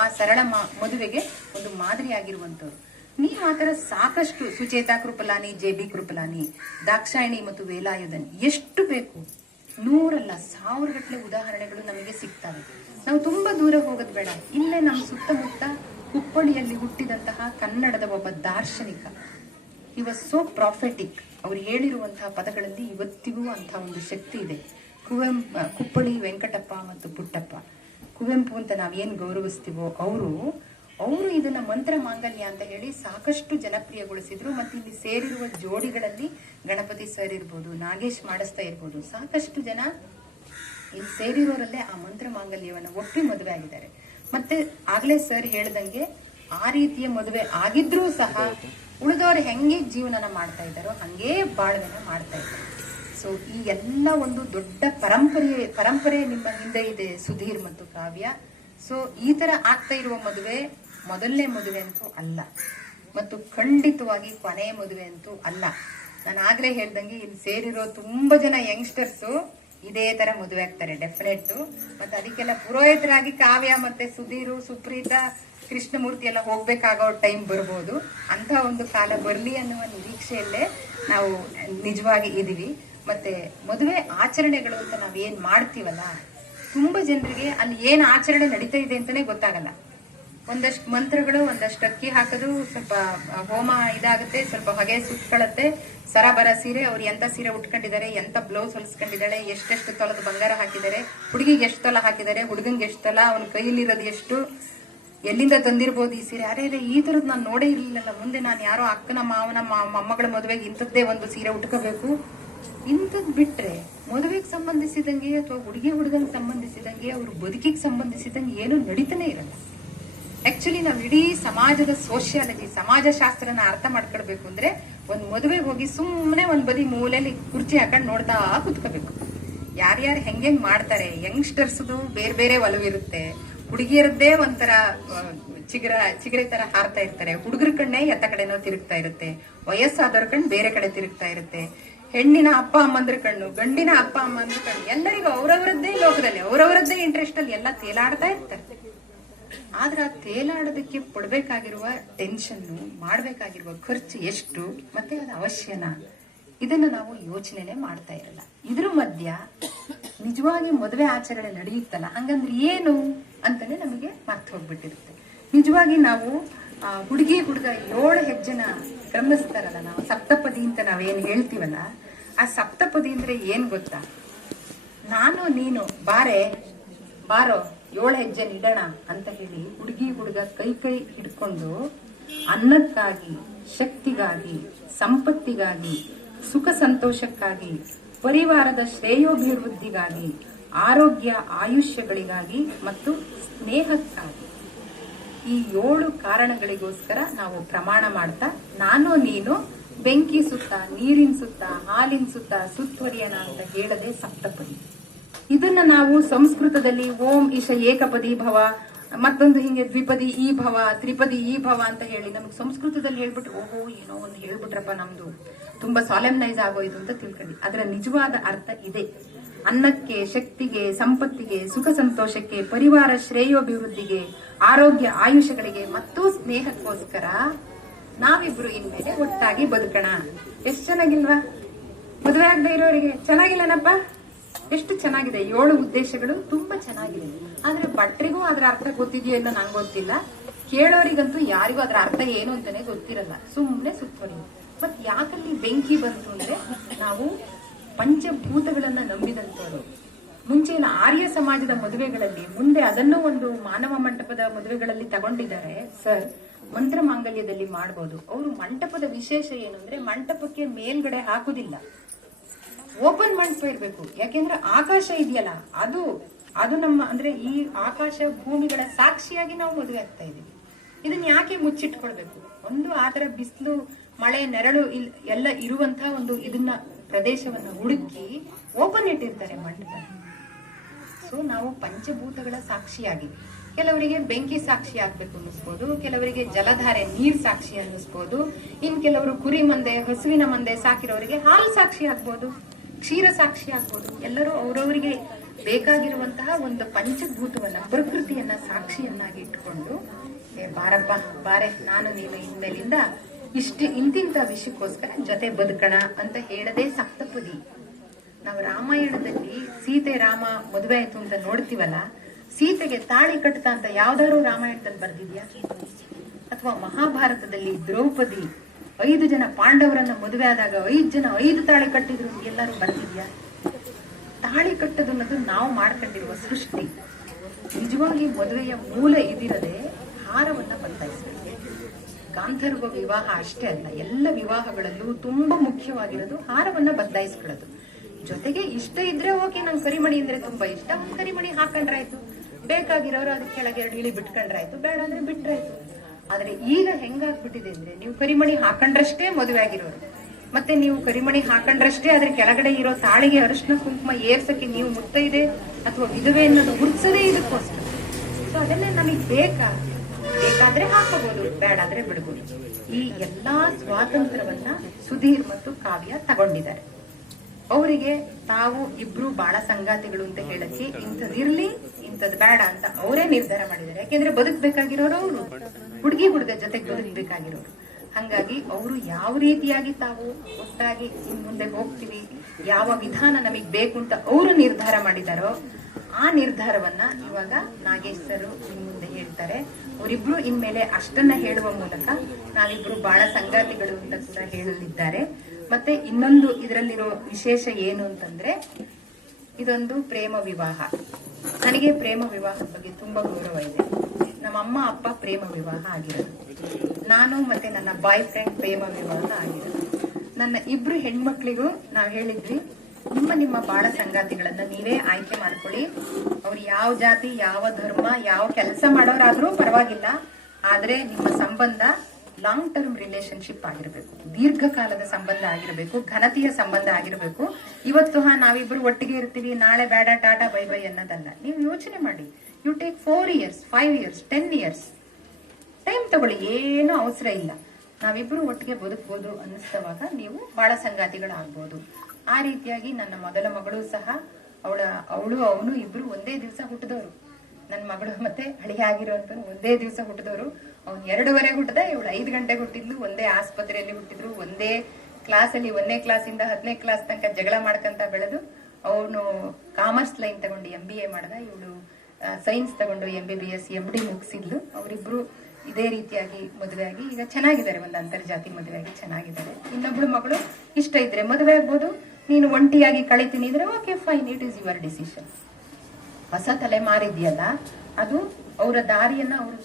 ಆ ಸರಳ ಮದುವೆಗೆ ಒಂದು ಮಾದರಿಯಾಗಿರುವಂತವ್ರು. ನೀವು ಆತರ ಸಾಕಷ್ಟು ಸುಚೇತಾ ಕೃಪಲಾನಿ, ಜೆ.ಬಿ. ಕೃಪಲಾನಿ, ದಾಕ್ಷಾಯಿಣಿ ಮತ್ತು ವೇಲಾಯುಧನ್ ಎಷ್ಟು ಬೇಕು, 100 ಅಲ್ಲ 1000 ಗಟ್ಟಲೆ ಉದಾಹರಣೆಗಳು ನಮಗೆ ಸಿಗ್ತವೆ. ನಾವು ತುಂಬಾ ದೂರ ಹೋಗೋದು ಬೇಡ. ಇಲ್ಲೇ ನಮ್ಮ ಸುತ್ತಮುತ್ತ ಹುಬ್ಬಳ್ಳಿಯಲ್ಲಿ ಹುಟ್ಟಿದಂತಹ ಕನ್ನಡದ ಒಬ್ಬ ದಾರ್ಶನಿಕ, ಹಿ ವಾಸ್ ಸೋ ಪ್ರಾಫೆಟಿಕ್. ಅವ್ರು ಹೇಳಿರುವಂತಹ ಪದಗಳಲ್ಲಿ ಇವತ್ತಿಗೂ ಅಂತ ಒಂದು ಶಕ್ತಿ ಇದೆ. ಕುಪ್ಪಳಿ ವೆಂಕಟಪ್ಪ ಮತ್ತು ಪುಟ್ಟಪ್ಪ, ಕುವೆಂಪು ಅಂತ ನಾವೇನು ಗೌರವಿಸ್ತೀವೋ ಅವರು ಇದನ್ನ ಮಂತ್ರ ಮಾಂಗಲ್ಯ ಅಂತ ಹೇಳಿ ಸಾಕಷ್ಟು ಜನಪ್ರಿಯಗೊಳಿಸಿದ್ರು. ಮತ್ತೆ ಇಲ್ಲಿ ಸೇರಿರುವ ಜೋಡಿಗಳಲ್ಲಿ ಗಣಪತಿ ಸರ್ ಇರ್ಬೋದು, ನಾಗೇಶ್ ಮಾಡಿಸ್ತಾ ಇರ್ಬೋದು, ಸಾಕಷ್ಟು ಜನ ಇಲ್ಲಿ ಸೇರಿರೋರಲ್ಲೇ ಆ ಮಂತ್ರ ಮಾಂಗಲ್ಯವನ್ನು ಒಪ್ಪಿ ಮದುವೆ ಆಗಿದ್ದಾರೆ. ಮತ್ತೆ ಆಗ್ಲೇ ಸರ್ ಹೇಳ್ದಂಗೆ ಆ ರೀತಿಯ ಮದುವೆ ಆಗಿದ್ರೂ ಸಹ ಉಳಿದವರು ಹೆಂಗೆ ಜೀವನನ ಮಾಡ್ತಾ ಇದ್ದಾರೋ ಹಂಗೇ ಬಾಳ್ವೆನ ಮಾಡ್ತಾ ಇದ್ದಾರೆ. ಸೊ ಈ ಎಲ್ಲ ಒಂದು ದೊಡ್ಡ ಪರಂಪರೆ ನಿಮ್ಮ ಹಿಂದೆ ಇದೆ ಸುಧೀರ್ ಮತ್ತು ಕಾವ್ಯ. ಸೊ ಈ ತರ ಆಗ್ತಾ ಇರುವ ಮದುವೆ ಮೊದಲನೇ ಮದುವೆ ಅಂತೂ ಅಲ್ಲ, ಮತ್ತು ಖಂಡಿತವಾಗಿ ಕೊನೆಯ ಮದುವೆ ಅಂತೂ ಅಲ್ಲ. ನಾನು ಆಗ್ಲೇ ಹೇಳ್ದಂಗೆ ಇಲ್ಲಿ ಸೇರಿರೋ ತುಂಬಾ ಜನ ಯಂಗ್ಸ್ಟರ್ಸ್ ಇದೇ ತರ ಮದುವೆ ಆಗ್ತಾರೆ ಡೆಫಿನೆಟ್. ಮತ್ತೆ ಅದಕ್ಕೆಲ್ಲ ಪುರೋಹಿತರಾಗಿ ಕಾವ್ಯ ಮತ್ತೆ ಸುಧೀರು, ಸುಪ್ರೀತಾ, ಕೃಷ್ಣಮೂರ್ತಿ ಎಲ್ಲ ಹೋಗ್ಬೇಕಾಗೋ ಟೈಮ್ ಬರ್ಬೋದು. ಅಂತ ಒಂದು ಕಾಲ ಬರ್ಲಿ ಅನ್ನುವ ನಿರೀಕ್ಷೆಯಲ್ಲೇ ನಾವು ನಿಜವಾಗಿ ಇದೀವಿ. ಮತ್ತೆ ಮದುವೆ ಆಚರಣೆಗಳು ಅಂತ ನಾವೇನ್ ಮಾಡ್ತೀವಲ್ಲ, ತುಂಬಾ ಜನರಿಗೆ ಅಲ್ಲಿ ಏನ್ ಆಚರಣೆ ನಡೀತಾ ಇದೆ ಅಂತಾನೆ ಗೊತ್ತಾಗಲ್ಲ. ಒಂದಷ್ಟು ಮಂತ್ರಗಳು, ಒಂದಷ್ಟು ಅಕ್ಕಿ ಹಾಕೋದು, ಸ್ವಲ್ಪ ಹೋಮ ಇದಾಗುತ್ತೆ, ಸ್ವಲ್ಪ ಹೊಗೆ ಸುತ್ಕೊಳ್ಳುತ್ತೆ, ಸರಬರ ಸೀರೆ, ಅವ್ರು ಎಂತ ಸೀರೆ ಉಟ್ಕೊಂಡಿದ್ದಾರೆ, ಎಂತ ಬ್ಲೌಸ್ ಹೊಲಿಸ್ಕೊಂಡಿದ್ದಾಳೆ, ಎಷ್ಟೆಷ್ಟು ತೊಲದ ಬಂಗಾರ ಹಾಕಿದ್ದಾರೆ, ಹುಡುಗಿಗೆ ಎಷ್ಟು ತೊಲ ಹಾಕಿದ್ದಾರೆ, ಹುಡುಗಂಗೆ ಎಷ್ಟು ತೊಲ, ಅವನ ಕೈಲಿರೋದು ಎಷ್ಟು, ಎಲ್ಲಿಂದ ತಂದಿರ್ಬೋದು ಈ ಸೀರೆ. ಅರೆ ಈ ತರದ್ ನಾನು ನೋಡೇ ಇರ್ಲಿಲ್ಲ. ಮುಂದೆ ನಾನು ಯಾರೋ ಅಕ್ಕನ ಮಾವನ ಮೊಮ್ಮಗಳ ಮದುವೆಗೆ ಇಂಥದ್ದೇ ಒಂದು ಸೀರೆ ಉಟ್ಕೋಬೇಕು. ಇಂಥದ್ ಬಿಟ್ರೆ ಮದುವೆಗೆ ಸಂಬಂಧಿಸಿದಂಗೆ ಅಥವಾ ಹುಡುಗಂಗೆ ಸಂಬಂಧಿಸಿದಂಗೆ ಅವ್ರ ಬದುಕಿಗೆ ಸಂಬಂಧಿಸಿದಂಗೆ ಏನು ನಡೀತಾನೆ ಇರಲ್ಲ. ಆಕ್ಚುಲಿ ನಾವು ಇಡೀ ಸಮಾಜದ ಸೋಷಿಯಾಲಜಿ, ಸಮಾಜಶಾಸ್ತ್ರನ ಅರ್ಥ ಮಾಡ್ಕೊಳ್ಬೇಕು ಅಂದ್ರೆ ಒಂದ್ ಮದುವೆಗೆ ಹೋಗಿ ಸುಮ್ಮನೆ ಒಂದ್ ಬದಿ ಮೂಲೆಯಲ್ಲಿ ಕುರ್ಚಿ ಹಾಕೊಂಡು ನೋಡ್ತಾ ಕುತ್ಕೋಬೇಕು. ಯಾರ್ಯಾರು ಹೆಂಗ್ ಮಾಡ್ತಾರೆ. ಯಂಗ್ಸ್ಟರ್ಸ್ದು ಬೇರೆ ಬೇರೆ ಒಲವಿರುತ್ತೆ, ಹುಡುಗಿಯರದ್ದೇ ಒಂಥರ ಚಿಗರೆ ತರ ಹಾರ್ತಾ ಇರ್ತಾರೆ, ಹುಡುಗರ ಕಣ್ಣೇ ಎತ್ತ ಕಡೆನೋ ತಿರುಗ್ತಾ ಇರುತ್ತೆ, ವಯಸ್ಸಾದವ್ರ ಕಣ್ಣು ಬೇರೆ ಕಡೆ ತಿರುಗ್ತಾ ಇರುತ್ತೆ, ಹೆಣ್ಣಿನ ಅಪ್ಪ ಅಮ್ಮಂದ್ರ ಕಣ್ಣು, ಗಂಡಿನ ಅಪ್ಪ ಅಮ್ಮಂದ್ರ ಕಣ್ಣು, ಎಲ್ಲರಿಗೂ ಅವರವರದ್ದೇ ಲೋಕದಲ್ಲಿ ಅವರವರದ್ದೇ ಇಂಟ್ರೆಸ್ಟ್ ಅಲ್ಲಿ ಎಲ್ಲ ತೇಲಾಡ್ತಾ ಇರ್ತಾರೆ. ಆದ್ರೆ ಆ ತೇಲಾಡೋದಕ್ಕೆ ಕೊಡ್ಬೇಕಾಗಿರುವ ಟೆನ್ಷನ್, ಮಾಡ್ಬೇಕಾಗಿರುವ ಖರ್ಚು ಎಷ್ಟು, ಮತ್ತೆ ಅದು ಅವಶ್ಯನಾ, ಇದನ್ನ ನಾವು ಯೋಚನೆನೆ ಮಾಡ್ತಾ ಇರಲ್ಲ. ಇದ್ರ ಮಧ್ಯ ನಿಜವಾಗಿ ಮದುವೆ ಆಚರಣೆ ನಡೆಯುತ್ತಲ್ಲ, ಹಂಗಂದ್ರೆ ಏನು ಅಂತಾನೆ ನಮಗೆ ಮರ್ತು ಹೋಗ್ಬಿಟ್ಟಿರುತ್ತೆ. ನಿಜವಾಗಿ ನಾವು ಹುಡುಗ 7 ಹೆಜ್ಜೆನ ಕ್ರಮಿಸ್ತಾರಲ್ಲ, ನಾವು ಸಪ್ತಪದಿ ಅಂತ ನಾವೇನ್ ಹೇಳ್ತೀವಲ್ಲ, ಆ ಸಪ್ತಪದಿ ಅಂದ್ರೆ ಏನ್ ಗೊತ್ತಾ? ನಾನು ನೀನು ಬಾರೋ 7 ಹೆಜ್ಜೆ ನಿಡೋಣ ಅಂತ ಹೇಳಿ ಹುಡುಗ ಕೈ ಹಿಡ್ಕೊಂಡು ಅನ್ನಕ್ಕಾಗಿ, ಶಕ್ತಿಗಾಗಿ, ಸಂಪತ್ತಿಗಾಗಿ, ಸುಖ ಸಂತೋಷಕ್ಕಾಗಿ, ಪರಿವಾರದ ಶ್ರೇಯೋಭಿವೃದ್ಧಿಗಾಗಿ, ಆರೋಗ್ಯ ಆಯುಷ್ಯಗಳಿಗಾಗಿ ಮತ್ತು ಸ್ನೇಹಕ್ಕಾಗಿ, ಈ 7 ಕಾರಣಗಳಿಗೋಸ್ಕರ ನಾವು ಪ್ರಮಾಣ ಮಾಡ್ತಾ ನಾನು ನೀನು ಬೆಂಕಿ ಸುತ್ತ, ನೀರಿನ ಸುತ್ತ, ಹಾಲಿನ ಸುತ್ತ ಸುತ್ತುವರಿಯೋಣ ಅಂತ ಹೇಳದೆ ಸಪ್ತಪದಿ. ಇದನ್ನ ನಾವು ಸಂಸ್ಕೃತದಲ್ಲಿ ಓಂ ಈಶ ಏಕಪದಿ ಭವ, ಮತ್ತೊಂದು ಹಿಂಗೆ ದ್ವಿಪದಿ ಈ ಭವ, ತ್ರಿಪದಿ ಈ ಭವ ಅಂತ ಹೇಳಿ ನಮ್ಗೆ ಸಂಸ್ಕೃತದಲ್ಲಿ ಹೇಳ್ಬಿಟ್ರು, ಓಹೋ ಏನೋ ಒಂದು ಹೇಳ್ಬಿಟ್ರಪ್ಪ, ನಮ್ದು ತುಂಬಾ ಸಾಲೆಮ್ನೈಸ್ ಆಗೋಯ್ತು ಅಂತ ತಿಳ್ಕೊಂಡಿ. ಅದರ ನಿಜವಾದ ಅರ್ಥ ಇದೆ. ಅನ್ನಕ್ಕೆ, ಶಕ್ತಿಗೆ, ಸಂಪತ್ತಿಗೆ, ಸುಖ ಸಂತೋಷಕ್ಕೆ, ಪರಿವಾರ ಶ್ರೇಯೋಭಿವೃದ್ಧಿಗೆ, ಆರೋಗ್ಯ ಆಯುಷಗಳಿಗೆ ಮತ್ತು ಸ್ನೇಹಕ್ಕೋಸ್ಕರ ನಾವಿಬ್ರು ಇನ್ಮೇಲೆ ಒಟ್ಟಾಗಿ ಬದುಕೋಣ. ಎಷ್ಟು ಚೆನ್ನಾಗಿಲ್ವಾ? ಮದುವೆ ಆಗದೆ ಇರೋರಿಗೆ ಚೆನ್ನಾಗಿಲ್ಲನಪ್ಪ? ಎಷ್ಟು ಚೆನ್ನಾಗಿದೆ. 7 ಉದ್ದೇಶಗಳು ತುಂಬಾ ಚೆನ್ನಾಗಿದೆ. ಆದ್ರೆ ಭಟ್ರಿಗೂ ಅದರ ಅರ್ಥ ಗೊತ್ತಿದೆಯೋ ಇಲ್ಲ ನಂಗೆ ಗೊತ್ತಿಲ್ಲ, ಕೇಳೋರಿಗಂತೂ ಯಾರಿಗೂ ಅದರ ಅರ್ಥ ಏನು ಅಂತಾನೆ ಗೊತ್ತಿರಲ್ಲ, ಸುಮ್ಮನೆ ಸುತ್ತೋರಿ. ಮತ್ ಯಾಕಲ್ಲಿ ಬೆಂಕಿ ಬಂತು ಅಂದ್ರೆ, ನಾವು ಪಂಚಭೂತಗಳನ್ನ ನಂಬಿದಂತವರು. ಮುಂಚೆನ ಆರ್ಯ ಸಮಾಜದ ಮದುವೆಗಳಲ್ಲಿ, ಮುಂದೆ ಅದನ್ನು ಒಂದು ಮಾನವ ಮಂಟಪದ ಮದುವೆಗಳಲ್ಲಿ ತಗೊಂಡಿದ್ದಾರೆ ಸರ್. ಮಂತ್ರ ಮಾಂಗಲ್ಯದಲ್ಲಿ ಮಾಡಬಹುದು. ಅವರು ಮಂಟಪದ ವಿಶೇಷ ಏನು ಅಂದ್ರೆ, ಮಂಟಪಕ್ಕೆ ಮೇಲ್ಗಡೆ ಹಾಕುದಿಲ್ಲ, ಓಪನ್ ಮಂಟಪ ಇರ್ಬೇಕು. ಯಾಕೆಂದ್ರೆ ಆಕಾಶ ಇದೆಯಲ್ಲ, ಅದು ನಮ್ಮ ಅಂದ್ರೆ ಈ ಆಕಾಶ ಭೂಮಿಗಳ ಸಾಕ್ಷಿಯಾಗಿ ನಾವು ಮದುವೆ ಆಗ್ತಾ ಇದೀವಿ. ಇದನ್ನ ಯಾಕೆ ಮುಚ್ಚಿಟ್ಕೊಳ್ಬೇಕು? ಒಂದು ಆತರ ಬಿಸಿಲು, ಮಳೆ, ನೆರಳು ಎಲ್ಲ ಇರುವಂತಹ ಒಂದು ಇದನ್ನ ಪ್ರದೇಶವನ್ನ ಹುಡುಕಿ ಓಪನ್ ಇಟ್ಟಿರ್ತಾರೆ ಮಂಟಪ. ಸೊ ನಾವು ಪಂಚಭೂತಗಳ ಸಾಕ್ಷಿಯಾಗಿ, ಕೆಲವರಿಗೆ ಬೆಂಕಿ ಸಾಕ್ಷಿ ಆಗ್ಬೇಕು ಅನ್ನಿಸ್ಬೋದು, ಕೆಲವರಿಗೆ ಜಲಧಾರೆ ನೀರ್ ಸಾಕ್ಷಿ ಅನ್ನಿಸ್ಬೋದು, ಇನ್ ಕೆಲವರು ಕುರಿ ಮಂದೆ, ಹಸುವಿನ ಮಂದೆ ಸಾಕಿರೋರಿಗೆ ಹಾಲು ಸಾಕ್ಷಿ ಆಗ್ಬೋದು, ಕ್ಷೀರ ಸಾಕ್ಷಿ ಆಗ್ಬೋದು. ಎಲ್ಲರೂ ಅವರವರಿಗೆ ಬೇಕಾಗಿರುವಂತಹ ಒಂದು ಪಂಚಭೂತವನ್ನ, ಪ್ರಕೃತಿಯನ್ನ ಸಾಕ್ಷಿಯನ್ನಾಗಿ ಇಟ್ಟುಕೊಂಡು, ಬಾರಪ್ಪ ಬಾರೆ, ನಾನು ನೀನು ಇನ್ಮೇಲಿಂದ ಇಂತಿಂತ ವಿಷಯಕ್ಕೋಸ್ಕರ ಜೊತೆ ಬದುಕಣ ಅಂತ ಹೇಳದೆ ಸಪ್ತಪದಿ. ನಾವು ರಾಮಾಯಣದಲ್ಲಿ ಸೀತೆ ರಾಮ ಮದುವೆ ಆಯ್ತು ಅಂತ ನೋಡ್ತೀವಲ್ಲ, ಸೀತೆಗೆ ತಾಳಿ ಕಟ್ತಾ ಅಂತ ಯಾವ್ದಾದ್ರು ರಾಮಾಯಣದಲ್ಲಿ ಬರ್ದಿದ್ಯಾ? ಅಥವಾ ಮಹಾಭಾರತದಲ್ಲಿ ದ್ರೌಪದಿ 5 ಜನ ಪಾಂಡವರನ್ನ ಮದುವೆ ಆದಾಗ 5 ಜನ 5 ತಾಳಿ ಕಟ್ಟಿದ್ರು ಎಲ್ಲರೂ ಬರ್ತಿದ್ಯಾ? ತಾಳಿ ಕಟ್ಟದು ಅನ್ನೋದು ನಾವು ಮಾಡ್ಕೊಂಡಿರುವ ಸೃಷ್ಟಿ. ನಿಜವಾಗಿ ಮದುವೆಯ ಮೂಲ ಇದಿರದೆ ಹಾರವನ್ನ ಬದಲಾಯಿಸಬೇಕು. ಗಾಂಧರ್ವ ವಿವಾಹ ಅಷ್ಟೇ ಅಲ್ಲ, ಎಲ್ಲ ವಿವಾಹಗಳಲ್ಲೂ ತುಂಬಾ ಮುಖ್ಯವಾಗಿರೋದು ಹಾರವನ್ನ ಬದಲಾಯಿಸ್ಕೊಳ್ಳೋದು. ಜೊತೆಗೆ ಇಷ್ಟ ಇದ್ರೆ ಓಕೆ, ನಂಗೆ ಕರಿಮಣಿ ಅಂದ್ರೆ ತುಂಬಾ ಇಷ್ಟ, ಒಂದ್ ಕರಿಮಣಿ ಹಾಕೊಂಡ್ರಾಯ್ತು, ಬೇಕಾಗಿರೋರು ಅದಕ್ಕೆ ಕೆಳಗೆ 2 ಇಳಿ ಬಿಟ್ಕೊಂಡ್ರಾಯ್ತು, ಬೇಡ ಅಂದ್ರೆ ಬಿಟ್ರಾಯ್ತು. ಆದ್ರೆ ಈಗ ಹೆಂಗಾಗ್ಬಿಟ್ಟಿದೆ ಅಂದ್ರೆ, ನೀವು ಕರಿಮಣಿ ಹಾಕೊಂಡ್ರಷ್ಟೇ ಮದುವೆ ಆಗಿರೋರು, ಮತ್ತೆ ನೀವು ಕರಿಮಣಿ ಹಾಕೊಂಡ್ರಷ್ಟೇ ಅದ್ರ ಕೆಳಗಡೆ ಇರೋ ತಾಳಿಗೆ ಅರಿಶಿನ ಕುಂಕುಮ ಏರ್ಸಕ್ಕೆ ನೀವು ಮುತ್ತೈದೆ ಅಥವಾ ವಿಧವೆ ಅನ್ನೋದು ಗುರ್ಸದೇ ಇದಕ್ಕೋಸ್ಕರ. ಸೊ ಅದನ್ನೇ ನಮಗ್ ಬೇಕಾದ್ರೆ ಹಾಕಬಹುದು, ಬೇಡ ಅಂದ್ರೆ ಬಿಡಬಹುದು. ಈ ಎಲ್ಲಾ ಸ್ವಾತಂತ್ರ್ಯವನ್ನ ಸುಧೀರ್ ಮತ್ತು ಕಾವ್ಯ ತಗೊಂಡಿದ್ದಾರೆ. ಅವರಿಗೆ ತಾವು ಇಬ್ರು ಬಾಳ ಸಂಗಾತಿಗಳು ಅಂತ ಹೇಳಕ್ಕೆ ಇಂಥದಿರ್ಲಿ ಇಂಥದ್ ಬೇಡ ಅಂತ ಅವರೇ ನಿರ್ಧಾರ ಮಾಡಿದ್ದಾರೆ. ಯಾಕೆಂದ್ರೆ ಬದುಕ್ಬೇಕಾಗಿರೋರು ಅವರು, ಹುಡುಗಿ ಹುಡುಗ ಜೊತೆಗೆ ಬದುಕ್ಬೇಕಾಗಿರೋರು. ಹಂಗಾಗಿ ಅವರು ಯಾವ ರೀತಿಯಾಗಿ ತಾವು ಒಟ್ಟಾಗಿ ಇನ್ ಮುಂದೆ ಹೋಗ್ತೀವಿ, ಯಾವ ವಿಧಾನ ನಮಗ್ ಬೇಕು ಅಂತ ಅವರು ನಿರ್ಧಾರ ಮಾಡಿದಾರೋ ಆ ನಿರ್ಧಾರವನ್ನ ಇವಾಗ ನಾಗೇಶ್ ಸರ್ ನಿಮ್ ಮುಂದೆ ಹೇಳ್ತಾರೆ. ಅವರಿಬ್ರು ಇನ್ಮೇಲೆ ಅಷ್ಟನ್ನ ಹೇಳುವ ಮೂಲಕ ನಾವಿಬ್ರು ಬಾಳ ಸಂಗಾತಿಗಳು ಅಂತ ಕೂಡ ಹೇಳಲಿದ್ದಾರೆ. ಮತ್ತೆ ಇನ್ನೊಂದು ಇದರಲ್ಲಿರೋ ವಿಶೇಷ ಏನು ಅಂತಂದ್ರೆ, ಇದೊಂದು ಪ್ರೇಮ ವಿವಾಹ. ನನಗೆ ಪ್ರೇಮ ವಿವಾಹದ ಬಗ್ಗೆ ತುಂಬಾ ಗೌರವ ಇದೆ. ನಮ್ಮ ಅಮ್ಮ ಅಪ್ಪ ಪ್ರೇಮ ವಿವಾಹ ಆಗಿರೋದು, ನಾನು ಮತ್ತೆ ನನ್ನ ಬಾಯ್ ಫ್ರೆಂಡ್ ಪ್ರೇಮ ವಿವಾಹ ಆಗಿರೋದು. ನನ್ನ ಇಬ್ರು ಹೆಣ್ಮಕ್ಳಿಗೂ ನಾವು ಹೇಳಿದ್ವಿ, ನಿಮ್ಮ ಬಾಳ ಸಂಗಾತಿಗಳನ್ನ ನೀವೇ ಆಯ್ಕೆ ಮಾಡ್ಕೊಳ್ಳಿ. ಅವ್ರು ಯಾವ ಜಾತಿ, ಯಾವ ಧರ್ಮ, ಯಾವ ಕೆಲಸ ಮಾಡೋರಾದ್ರೂ ಪರವಾಗಿಲ್ಲ, ಆದ್ರೆ ನಿಮ್ಮ ಸಂಬಂಧ ಲಾಂಗ್ ಟರ್ಮ್ ರಿಲೇಶನ್ಶಿಪ್ ಆಗಿರಬೇಕು, ದೀರ್ಘಕಾಲದ ಸಂಬಂಧ ಆಗಿರಬೇಕು, ಘನತೆಯ ಸಂಬಂಧ ಆಗಿರಬೇಕು. ಇವತ್ತು ನಾವಿಬ್ರು ಒಟ್ಟಿಗೆ ಇರ್ತೀವಿ, ನಾಳೆ ಬೇಡ ಟಾಟಾ ಬೈ ಬೈ ಅನ್ನೋದಲ್ಲ. ನೀವು ಯೋಚನೆ ಮಾಡಿ, you take 4 years, 5 years, 10 years time ತಗೊಳ್ಳಿ, ಏನು ಅವಸರ ಇಲ್ಲ. ನಾವಿಬ್ರು ಒಟ್ಟಿಗೆ ಬದುಕಬಹುದು ಅನ್ನಿಸ್ತವಾಗ ನೀವು ಬಾಳ ಸಂಗಾತಿಗಳಾಗ್ಬೋದು. ಆ ರೀತಿಯಾಗಿ ನನ್ನ ಮೊದಲ ಮಗಳು ಸಹ, ಅವಳು ಅವನು ಇಬ್ರು ಒಂದೇ ದಿವಸ ಹುಟ್ಟಿದವರು. ನನ್ನ ಮಗಳು ಮತ್ತೆ ಹಳಿ ಆಗಿರುವಂತ ಒಂದೇ ದಿವಸ ಹುಟ್ಟಿದವರು. ಅವ್ನು 2:15 ಹುಟ್ಟದ, ಇವಳು 5 ಗಂಟೆಗೆ ಹುಟ್ಟಿದ್ಲು. ಒಂದೇ ಆಸ್ಪತ್ರೆಯಲ್ಲಿ ಹುಟ್ಟಿದ್ರು, ಒಂದೇ ಕ್ಲಾಸಲ್ಲಿ 1ನೇ ಕ್ಲಾಸಿಂದ 10ನೇ ಕ್ಲಾಸ್ ತನಕ ಜಗಳ ಮಾಡ್ಕೊಂತ ಬೆಳೆದು, ಅವನು ಕಾಮರ್ಸ್ ಲೈನ್ ತಗೊಂಡು MBA ಮಾಡ್ದ, ಇವಳು ಸೈನ್ಸ್ ತಗೊಂಡು MBBS MD ಮುಗಿಸಿದ್ಲು. ಅವರಿಬ್ರು ಇದೇ ರೀತಿಯಾಗಿ ಮದುವೆ ಆಗಿ ಈಗ ಚೆನ್ನಾಗಿದ್ದಾರೆ, ಒಂದು ಅಂತರ್ಜಾತಿ ಮದುವೆ ಆಗಿ ಚೆನ್ನಾಗಿದ್ದಾರೆ. ಇನ್ನೊಬ್ಳು ಮಗಳು ಇಷ್ಟ ಇದ್ರೆ ಮದುವೆ ಆಗ್ಬೋದು, ನೀನು ಒಂಟಿಯಾಗಿ ಕಳಿತೀನಿ ಇದ್ರೆ okay fine, it is your decision. ಹೊಸ ತಲೆಮಾರಿದೆಯಲ್ಲ, ಅದು ಅವರ ದಾರಿಯನ್ನ ಅವರು